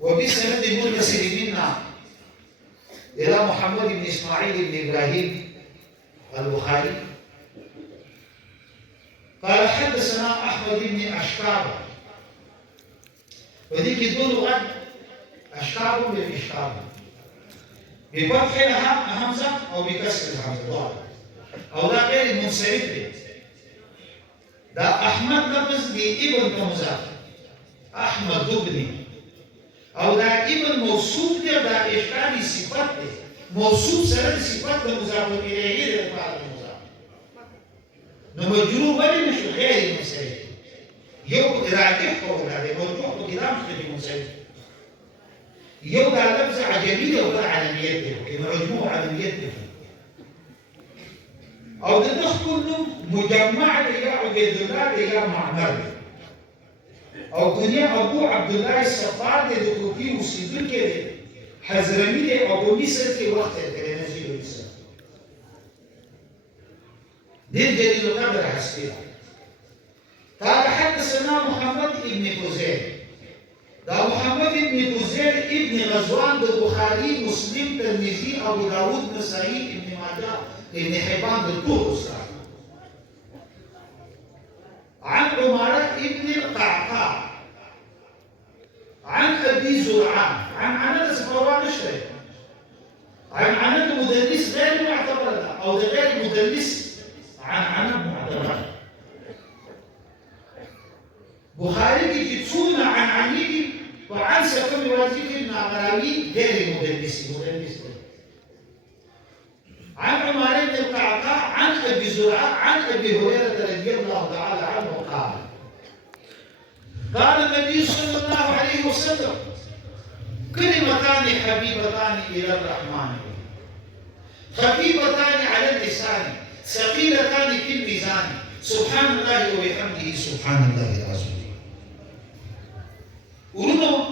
وبسند المتصل منا إلى محمد بن إسماعيل بن إبراهيم البخاري قال حدثنا أحمد بن أشكاب، وذيك يدل غد أشكاب بالإشكاب بفتح لها همزة أو بكسر الهمزة أو لا غير المنصرف. ده أحمد لفظ لابن كمضاف، أحمد ابني، أو ده ابن موصوف ده إشكالي صفات ده موصوف سرد صفات ده مضاف إليه ده بعد المضاف. نمجرور بني مش غير المنصرف، يو راجح ولا ده مرجوح وكلام في المنصرف. يو ده لفظ عجمي ولا علميات ده مجموع علميات ده، أو ده كله مجمع ليا عبيد الله ليا معمر، أو كنيا أبو عبد الله السفار ده دكتور وسيدل كده حزرمي ده أبو مصر في وقت كده نزيل مصر. دي الدليل قدر حسبي. قال حدثنا محمد بن فوزيل، ده محمد بن فوزيل ابن غزوان البخاري مسلم ترمذي أبو داود نسائي ابن ماجه ابن حبان بالطرس عن عمارة ابن القعقاع عن أبي زرعان عن عناد صفوان الشريف عن عناد مدلس غير معتبر له أو غير مدلس عن عناد معتبر. بخاري يجتسون عن عنيد وعن سكن واجب النغراوي غير مدلس عن عمر بن القعقاع عن ابي زرعه عن ابي هريره رضي الله تعالى عنه قال النبي صلى الله عليه وسلم كلمتان حبيبتان الى الرحمن خفيفتان على اللسان ثقيلتان في الميزان سبحان الله وبحمده سبحان الله العظيم. ورنو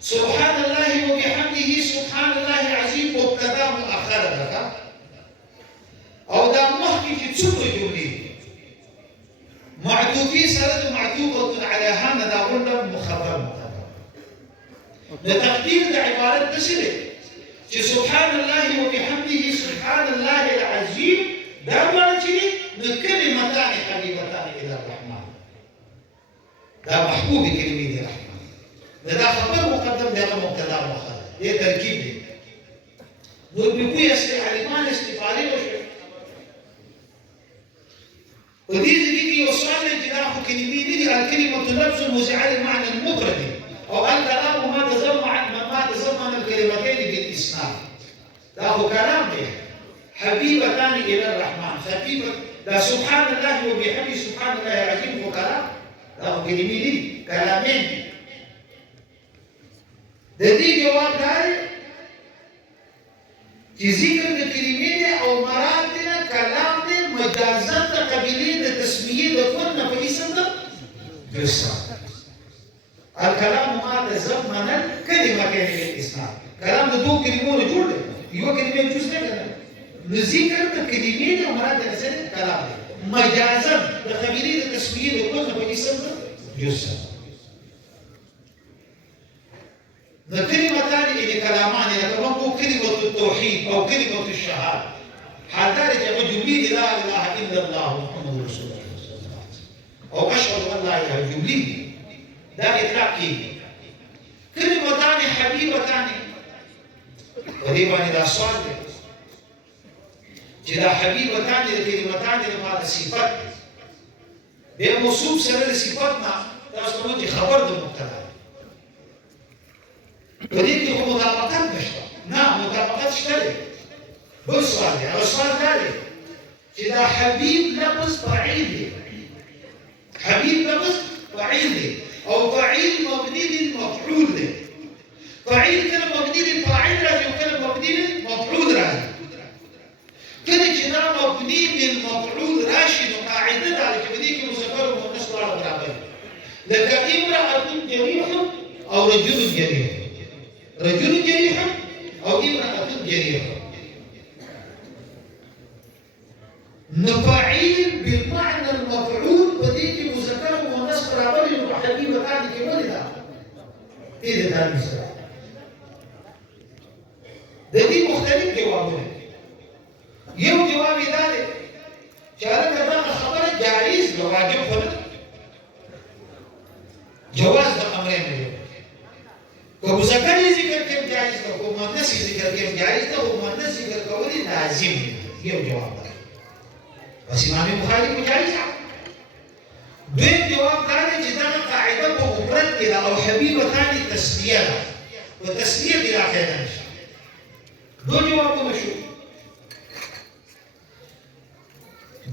سبحان الله وبحمده سبحان الله العظيم مبتدا مؤخر لك او دا محكي تشوف الجمله معطوفي سرد معطوفه على هذا دا قلنا مخبر مقدم لتقدير عباره تشريع سبحان الله وبحمده سبحان الله العظيم دا مرجي لكلمتان حبيبتان الى الرحمن دا محبوب كلمه الرحمن ده خبر مقدم ده مبتدا مؤخر ده تركيب ده دول بيكون يستعمل ما استفعالي وشيء ودي زي يوصل لجناح كلمه دي الكلمه لفظ مزعل المعنى المفرد او الكلام ما تضمن الكلمتين بالاسناد ده هو كلام ده حبيبتان الى الرحمن خفيفه ده سبحان الله وبحمده سبحان الله العظيم هو كلام ده هو كلمه دي كلامين ده دي جواب داري في ذكر الكلمين او مراتنا كلام دي مجازات قبيلين تسميه لكنا في اسم ده جسد الكلام ما تزمن الكلمه كان الاسناد كلام ده دو كلمون جوړ یو کلمه جوړ نه ذکر الكلمين او مراتنا كلام مجازات قبيلين تسميه لكنا في اسم ده جسد. الكلمتان اللي كلامان يتبقوا كلمة التوحيد أو كلمة الشهادة حتى جملة لا إله إلا الله محمد رسول الله أو أشهد أن لا إله جملة ده إطلاق كلمتان حبيبتان وديبان إذا صادق إذا حبيبتان الكلمتان لما الصفات بموصوف سنة صفاتنا تأصلون خبر المبتدا وديك هو مطابقات نشطة نعم مطابقات اشترك بالصالح على الصالح ذلك إذا حبيب لفظ فعيل حبيب لفظ فعيل أو فعيل مبني للمفعول فعيل كان مبني للفاعل لازم كان مبني للمفعول راشد كده مبني للمفعول راشد وقاعدة على كبديك مذكر ومؤنث على برابر لك امرأة جريح أو رجل جريح رجل جريح أو امرأة جريحة نفعيل بالمعنى المفعول بديك مذكر ومؤنث برابر وحبيبتان كمالها دې د تانیث سره د دې مختلف جوابونه یو جواب یې دا دی چې هلکه دغه خبره جایز ده واجب خو نه جواز د امرین دی که مذکر یې ذکر کړي جایز ده که مؤنث یې ذکر کړي جایز ده خو مؤنث ذکر کول یې لازم دی یو جواب دی بس امام بخاري کو جایز ده دویم جواب دا دی چې دغه قاعده په مفرد کې ده او حبیبتان تسنیه ده په تسنیه کې راغلی نشي دو جوابونه شو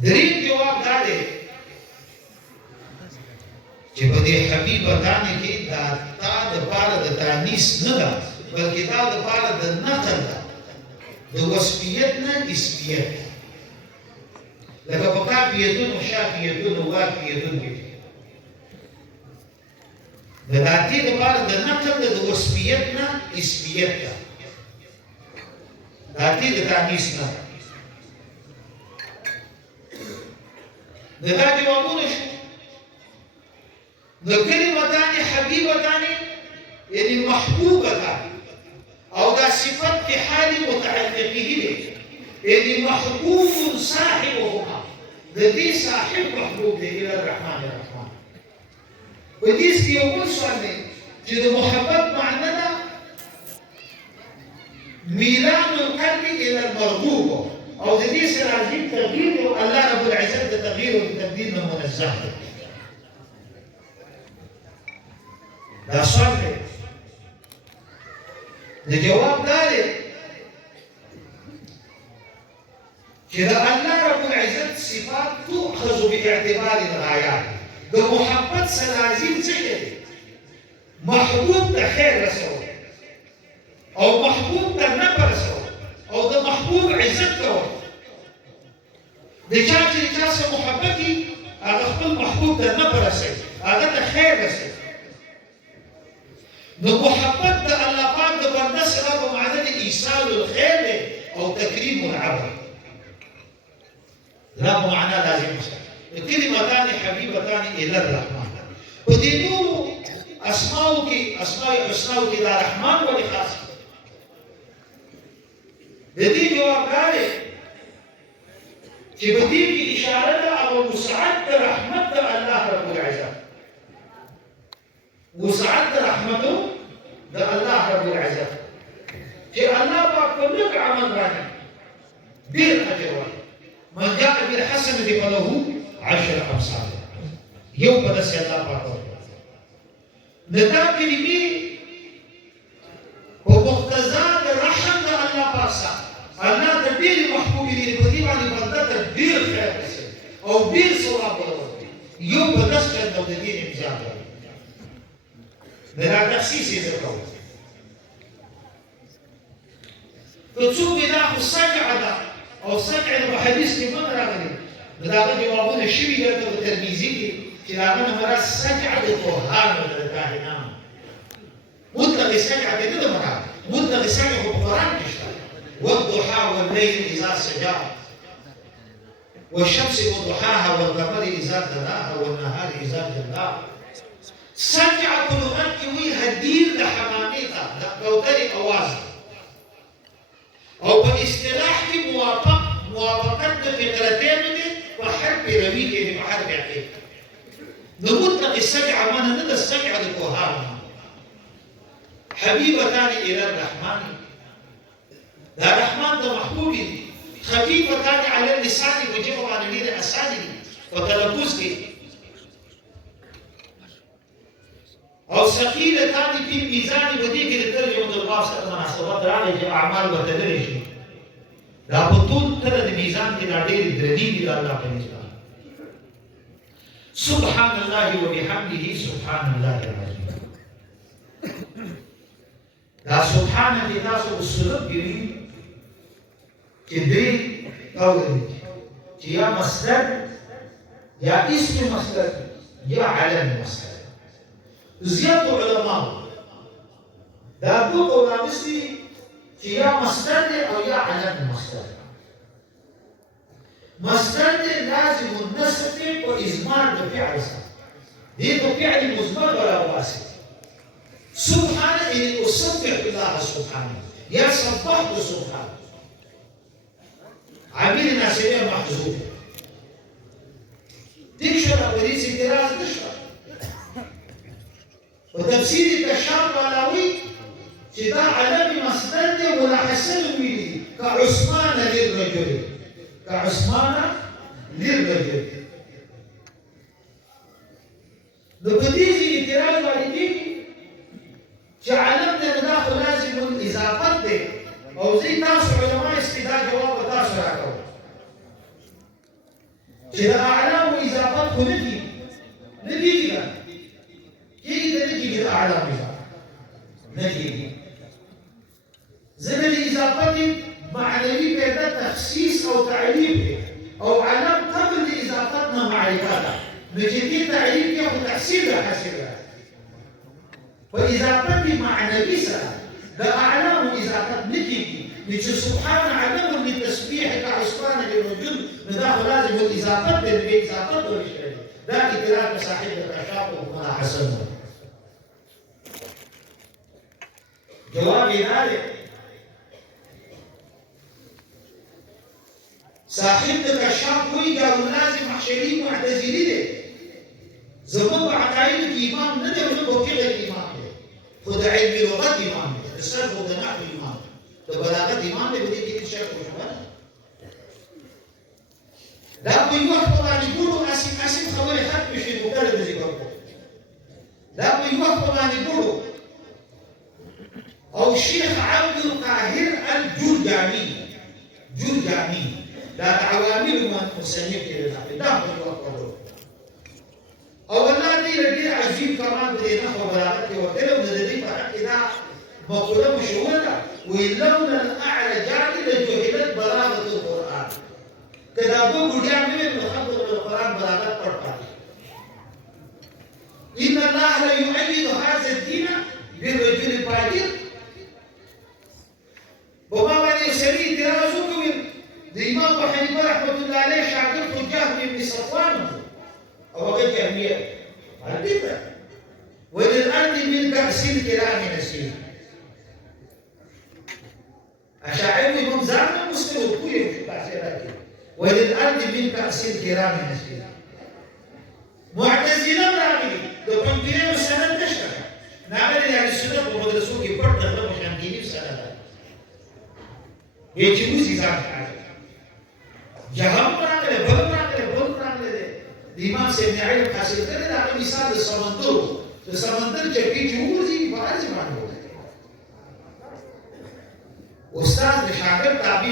دریم جواب دا دی چې په دې حبیبتان کې دا تا د پاره د تانیث نه ده بلکې دا د پاره د نقل ده د وصفیت نه اسمیت لکه په کافیتون او شافیتون او واقفیتون کې د دې د پاره د نقل ده د وصفیت نه اسمیت ده دې د تانیث نه دا جوابونه شو نو کلمتان حبیبتان یعنی محبوبتان او دا صفت في حال متعلقه دی یعنی محبوب صاحبهما د دې صاحب محبوب دی الى الرحمن الرحمن په دې کې یو بل سوال دی چې د محبت معنی ده میلان القلب الى المرغوب او د دې سره راځي تغییر او الله رب العزت د تغییر او تبديل نه منزه دی دا سوال دی د جواب دا دی چې د الله رب العزت صفات تؤخذ باعتبار الغايات د محبت سره راځي څه دی محبوب ته خیر رسول او محبوب ته نفع رسول او د محبوب عزت کول د چا چې چا سره محبت وي هغه خپل محبوب ته نفع رسوي هغه ته خیر رسوي نو محبت د الله پاک د بنده سره په معنی د ایصال الخیر او تکریم العبد لا معنى لازم كلمتان حبيبتان الى الرحمن ودينو اسماء حسنا کې د رحمان ولې خاص د دې جواب راځي چې په دې کې اشاره ده او مساعد رحمت د الله رب العزت وسعت رحمته ده الله رب العزت چې الله پاک په لږ عمل باندې ډېر اجر ورکړي من جاء بالحسنة فله 10 أمثالها یو په داسې الله پاک ورکړي د دا کلمې په مقتضا د رحم د الله پاک سره الله د ډېرې محبوبې دي په دې باندې بنده ته ډېر خیر رسوي او ډېر ثواب ورکوي یو په داسې چل د دې امتیاز لري دا تخصیص یې درکوي که څوک دا خو سجع ده او سجع په حدیث کې من راغلی دا هغه جوابونه شوي دلته په ترمذي کې چې هغه نه مراد سجع د طهارو د کاهنانو مطلق سجع کې نه ده مراد مطلق سجع په قرآن کې شته والضحى والليل إذا سجى والشمس وضحاها والقمر إذا تلاها والنهار إذا جلاها سجع کلمات کې وی هدیر د حمامې ته د کوترې اواز او په اصطلاح کې موافقت د فقرتینو دي په حرف روي کې په حرف عقیق نو مطلق السجع معنی نه د السجع د کوهان حبیبتان الى الرحمن دا رحمان د محبوب دي خفیفتان علی اللسان وجب عن اليد اساني وتلفظ کې او ثقيلتان في الميزان ودي کې د ترجمه د الله سره مناسبت راغلي چې اعمال بدلې شي دا په ټول تر د میزان کې دا ډېر درنې دي الله په نسبت سبحان الله وبحمده سبحان الله العظیم دا سبحان دې تاسو وسلب ګری چې دې قول چې یا مصدر یا اسم مصدر یا علم مصدر زیات علماء دا دو قولان دي چې یا مصدر دی او یا علم مصدر مصدر دی لازم النصب او ازمار د فعل سره دې په فعل مزمر ولا واسط سبحانه إني أسبح الله سبحانه يا صبحت سبحانه عبير ناسية محذوف تكشف وليس الدراسة تشرح وتفسير الكشاف علوي شتاء علمي مصدر ولا حسن مني كعثمان للرجل كعثمان للرجل لبديزي اعتراض والدين شعلمنا نداخل لازم الإضافات دي أو زي تاسو علماء استداء جواب تاسو راكو شدا أعلام وإضافات كو نجي كده كيف نجي كده أعلام إضافات نجي زمن الإضافات معنوي بيدا تخصيص أو تعليم أو علام قبل إضافتنا معرفتها نجي تعليم كيف تحصيلها حسيلها فإضافات معنوي سهل ده أعلام إضافات نجي سبحان علمهم للتسبيح كعثمان للرجل نداخل لازم الإضافات بالإضافات والإشارة ده إدراك صاحب التشابه وما حسنه جواب ذلك صاحب التشابه قالوا لازم محشرين معتزلين زمان عقائد الإمام ندم وكيل الإمام خذ علم لغة إمام السلف خذ نحو إمام بلاغة إمام بدي كده شرح وشبه لا بيوقف طبعا يقولوا أسم خوالي خط مش المقرد ذكره لا بيوقف طبعا يقولوا أو الشيخ عبد القاهر الجرجاني لا عوامل من مسلمين كده لا بيوقفوا أو الذي يرجع عجيب كمان بدينا خبراته وكذا وندري فحق إذا مقولة مشهورة واللون الأعلى جعل لجهلت بلاغة القرآن كذا بقول جامع مخبر القرآن بلاغة القرآن إن الله لا يؤيد هذا الدين بالرجل الفاجر وما بني سري دراسوكم الإمام أبو حنيفة رحمة الله عليه شاكرت الجهم بن صفوان أو غير جهمية عرفتها وللأرض من كأس الكرام نسير أشاعر من زمان مسلم كل وللأرض من كأس الكرام نسير معتزلة رامي لو كنت بينا سنة تشرح نعمل يعني السنة ومدرسوك يبرد الله وشامكيني بسنة يجيبوزي زمان جهام رامي بل رامي الإمام سيدنا علي حاصل كده ده مثال السمندر جبي جوزي فارز عنه أستاذ شاگرد تابع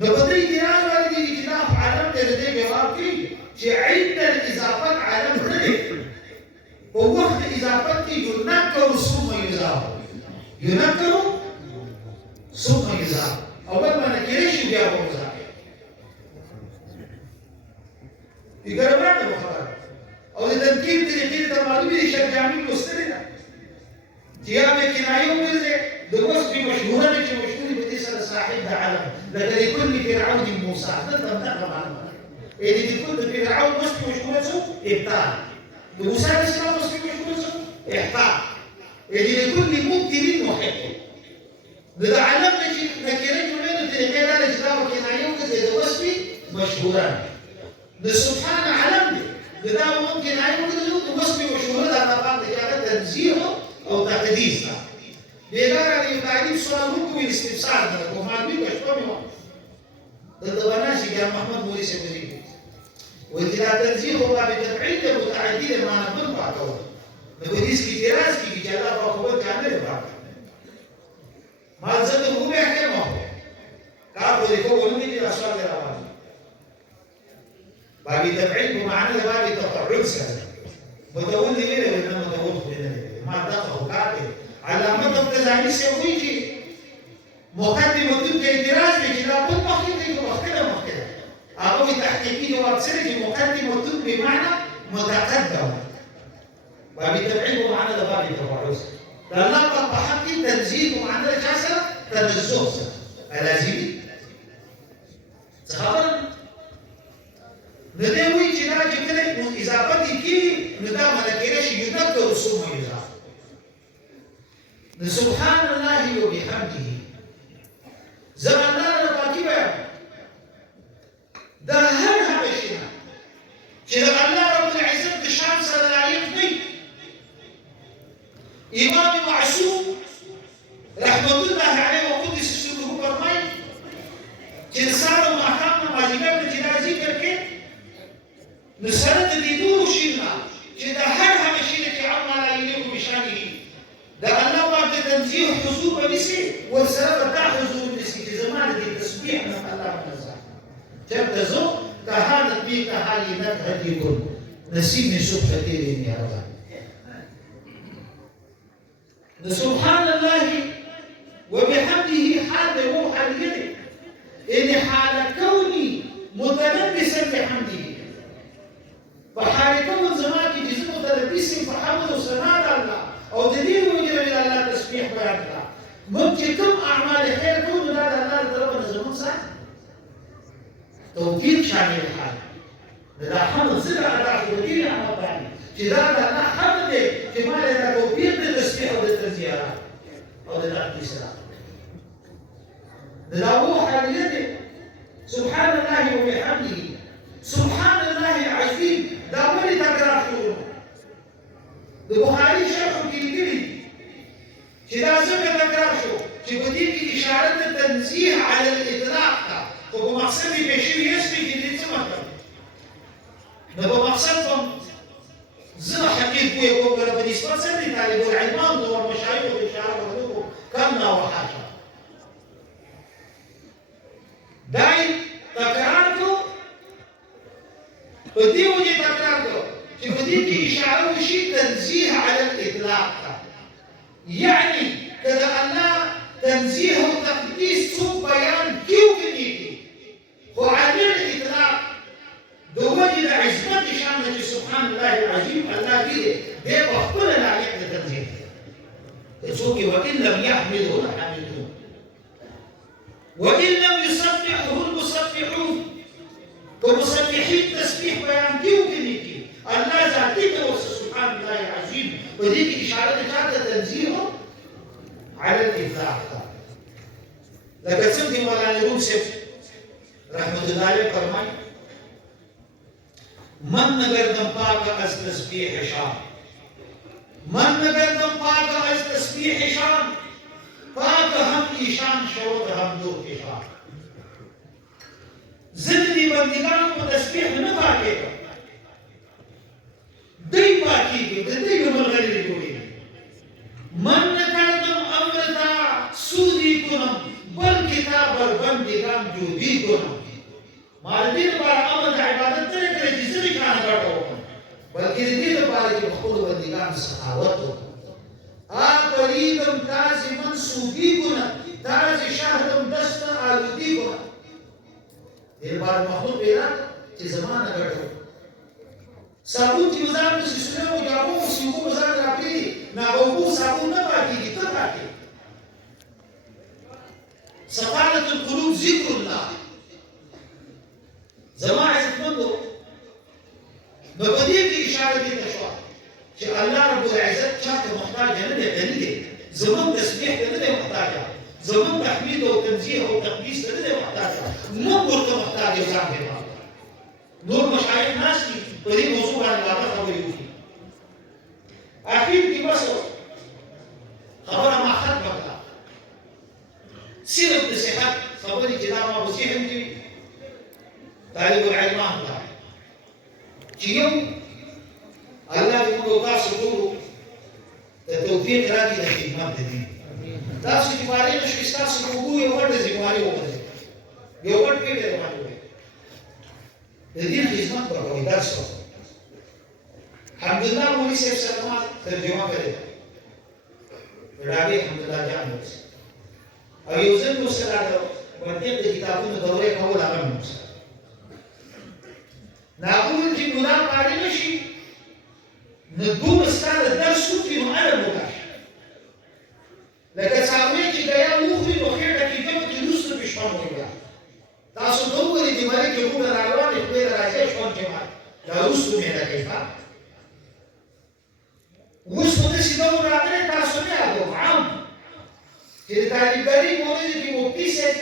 نبدأ دراسة والدي اجتناف عالم تردي بواقعي شعيد الإضافات عالم ردي ووقت إضافات ينكر ثم يزاح أول ما نكرش يجابه مزاح يقربنا بخبر أو لتنكير تريد تمارين يشجعني مسترنا تيامي كنايوم بزي دوست بمشهورة بديسة صاحب عالم لكن لكل فرعون موسى تقدر تقرب عنه اللي بيكون فرعون مسلم مشهورته ابتاع موسى الاسلام مسلم مشهورته احتاع اللي لكل مبتل محب لذا علمنا نكرين منه تلقينا لجلاوة كنايوم زي دوست مشهورا لسبحان علمنا لذا ممكن أيضا دوست مشهورة على بعض الحالات تنزيهه أو تقديسها لذلك يتعلم سؤال ممكن الاستفسار ومعلومين كشفهم للضبناشي يا محمد موريس المريد وإذا تنزيه هو بتبعيد متعددة ما نقول بعده نقوليس كتيراس كي جلا فاقوات كامل بعد ما زاد هو بيحكي ما هو كابو ديكو ولمي دي أسوار لرابان بابي تبعيد بمعنى بابي تقرب سهل متقول لي ليه وإنما متقول خلينا ما دقه كاتب علامات التزامي سويجي مقدمة اعتراض بكتاب مخيط مختلف أو تحقيقي جواب سري مقدم مكتوب بمعنى متقدم وبالتبعيد معنى باب التبعوث لأن بحق تنزيل معنى جاسر تنزه لازم خبر ندوي جنا جكله إضافة كي ندام على كيرش يذكر سوما إضافة سبحان الله وبحمده زماننا نباكي ده هر هبشنا كده الله رب العزة الشمس لا يقضي إمام معصوم رحمة الله عليه وقدس سره فرمي كده صار ما كان ما جبنا جنازي كركي نسرد ديدور شينا كده هر هبشنا كعما لا يليق بشانه ده الله بعد تنزيه حضور بنسي والسلام بتاع حضور بنسي في زمان التسبيح من الله نزل تبتزو كهانت بي كهالي نتهديكم نسيب من سبحتين يا رب سبحان الله وبحمده حال روح الجد إن حال كوني متلبسا بحمده فحال كون زمانك جزء متلبس فحمد وسناد الله أو دليل وجه إلى الله تسبيح بيان الله ممكن كم أعمال خير كون لا الله ضربنا زمان صح توكيد شامل الحال لذا حمد زرع داخل ودين عمل ثاني كذا الله حمد كما لنا توفيق للتسبيح والتزيارات أو للأقدسة لذا هو حاليته سبحان الله وبحمده سبحان الله العظيم لا ولي تقرأ شروع البخاري شرح كيلي كذا زمن تقرأ شو تبديك إشارة التنزيه على الإطلاق فهو مقصدي بشيء يسبي جديد زمن نبغى مقصدهم زنا حقيقي يقول قال بني إسرائيل سنتي طالب العلمان والمشايخ والشعب والنبوة كمنا وحاشا داي تكراركو بدي وجه تكراركو تبديك إشارة وشيء تنزيه على الإطلاق يعني كذا الله تنزيه وتقديس سوء بيان كيف نيجي وعلى الإطلاق دوجد عزمة شانه سبحان الله العظيم الله كده بيبقى كل لا يقدر تنزيه تسوقي وإن لم يحمده لحمده وإن لم يسبحه المسبحون كمسبحين تسبيح بيان كيف نيجي الله ذاته سبحان الله العظيم وديك إشارة كانت تنزيهه على الإطلاق لقد سمعت مولانا يوسف رحمة الله عليه فرمائے من نگردم پاک از تسبیح شام من نگردم پاک از تسبیح شام پاک هم ایشان شود هم دو ایشان زندگی بندگان کو تسبیح نہ پاکے گا دی پاکی گی دی ملغری جوڑی من نگردم امرتا سودی کنم بل کتاب بندگان جودی کنم مالدین بار امر عبادت نه کوي چې څه کار غواړو بلکې دې لپاره چې خپل بندګان سخاوت وکړي پریدم تاسو منسوبی ګونه تاسو شاهدم دست آلودی ګونه دې بار مخلوق پیدا چې زمانہ غواړو صابون چې وزار د سیستم او جامو سیمو وزار راپی نه وو صابون نه باقي ته باقي صفالة القلوب ذكر الله زمان عزت منه نبديك إشارة دي تشوى شيء الله رب العزت شاك محتاج ندي قليل زمان تسبيح ندي محتاجة زمان تحميد وتنزيه وتقديس ندي محتاجة نور محتاج يزعم نور مشايخ ناس کی بدی موضوع عن العلاقة خبري أخير دي بس خبرها ما خد بقى سيرة الصحة خبري كده ما بصيح انتي طالب العلم الله يوم الله يقول تاسو ټول د توفیق راکړي د خدمت دي تاسو چې باندې نشو تاسو وګورئ یو ورته ځمواري وکړئ یو ورته پیډه باندې د دې خدمت په کوي تاسو الحمدلله مولوی صاحب سلام ترجمه کړي راوي الحمدلله جان او یو ځل نو سره د ورته د کتابونو دورې کول هغه نو ناقول چې ګناه پاري نشي نو دومره ستا د درس وکړي نو اړه وکړي لکه څاروی چې ګیا وخوري نو خېټه کېږي پکې وروسته پېشمان وکړي تاسو ته وګورئ چې ملک یې راروانې خدای ته راځي شپون کې مات دا وروسته معده کوي اوس خو داسې ډول راغلی تاسو نه یادوم عام چې د طالبګرۍ مورد کې مفتي صاحب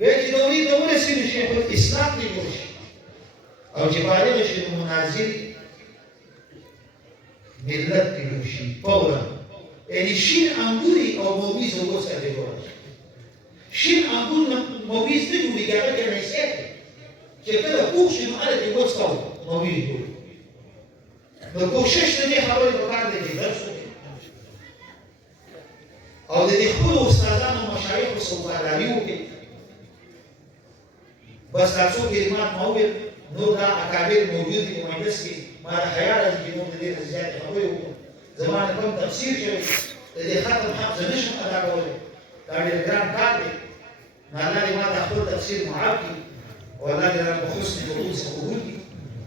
وایي چې دورې ته ورسېږي شیخ الاسلام دې جوړ شي او چې بالغ شي نو مناظر ملت دې جوړ شي فورا یعنې شین انګوري او مویز اوس ته جوړ شي شین انګور مویز نه جوړېږي هغه کې حیثیت دی چې کله پوخ شي نو هلته دې اوس ته مویز جوړ نو کوشش د دې خبرې پکار دی چې درس وکړي او د دې خپلو استادانو مشایخو سوکالاري وکړي بس دا څو کلمات ما وویل نور دا اکابر موجود دي په مجلس کې ما د خیال راځي چې موږ د دې نه زیاتې خبرې وکړو زما نه کوم تفسیر شوی د دې ختم حق زه نشم ادا کولی دا ډېر ګران کار دی نو الله دې ما ته خپل تفسیر معاف کړي او الله دې رب حسن قبول څخه قبول کړي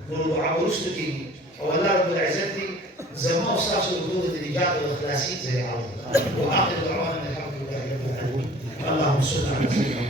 نو دعا وروسته کېږي او الله رب العزت دې زما او ستاسو د ټولو د نجات او اخلاصي ذریعه وکړي واخر دعوانا الحمد لله رب العالمين اللهم صل على سيدنا